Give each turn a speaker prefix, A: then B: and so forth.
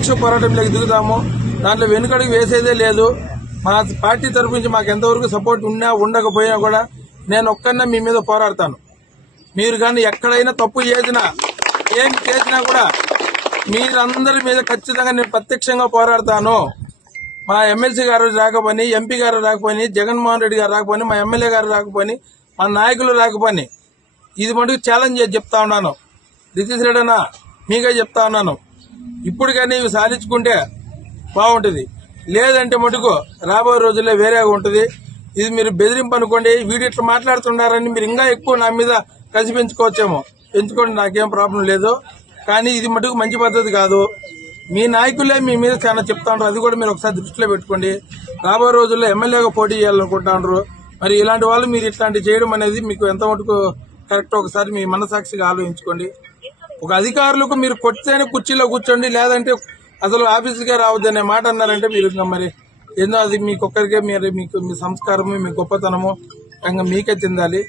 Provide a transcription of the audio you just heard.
A: ప్రత్యక్ష పోరాటంలోకి దిగుతాము దాంట్లో వెనుకడుగు వేసేదే లేదు. మా పార్టీ తరపు నుంచి మాకు ఎంతవరకు సపోర్ట్ ఉన్నా ఉండకపోయినా కూడా నేను ఒక్కన్నా మీ మీద పోరాడతాను. మీరు కానీ ఎక్కడైనా తప్పు చేసినా ఏం చేసినా కూడా మీరందరి మీద ఖచ్చితంగా నేను ప్రత్యక్షంగా పోరాడతాను. మా ఎమ్మెల్సీ గారు రాకపోని ఎంపీ గారు రాకపోని జగన్మోహన్ రెడ్డి గారు రాకపోని మా ఎమ్మెల్యే గారు రాకపోని మా నాయకులు రాకపోని ఇది మటుకు ఛాలెంజ్ చేసి చెప్తా ఉన్నాను. నితీష్ రెడ్డి అన్న మీకే చెప్తా ఉన్నాను. ఇప్పుడు కానీ ఇవి సాధించుకుంటే బాగుంటుంది. లేదంటే మటుకు రాబోయే రోజుల్లో వేరేగా ఉంటుంది. ఇది మీరు బెదిరింపు అనుకోండి వీడు ఇట్లా మాట్లాడుతున్నారని మీరు ఇంకా ఎక్కువ నా మీద కసి పెంచుకోవచ్చేమో. పెంచుకోండి నాకేం ప్రాబ్లం లేదు. కానీ ఇది మటుకు మంచి పద్ధతి కాదు. మీ నాయకులే మీ మీద చాలా చెప్తా ఉంటారు. అది కూడా మీరు ఒకసారి దృష్టిలో పెట్టుకోండి. రాబోయే రోజుల్లో ఎమ్మెల్యేగా పోటీ చేయాలనుకుంటున్నారు. మరి ఇలాంటి వాళ్ళు మీరు ఇట్లాంటి చేయడం అనేది మీకు ఎంత మటుకు కరెక్ట్ ఒకసారి మీ మనసాక్షిగా ఆలోచించుకోండి. ఒక అధికారులకు మీరు కొట్టేనే కుర్చీలో కూర్చోండి లేదంటే అసలు ఆఫీసుకే రావద్దనే మాట అన్నారంటే మీరు ఇంకా మరి ఏందో అది మీకు ఒక్కరికే మీరు మీకు మీ సంస్కారము మీ గొప్పతనము ఇంకా మీకే చెందాలి.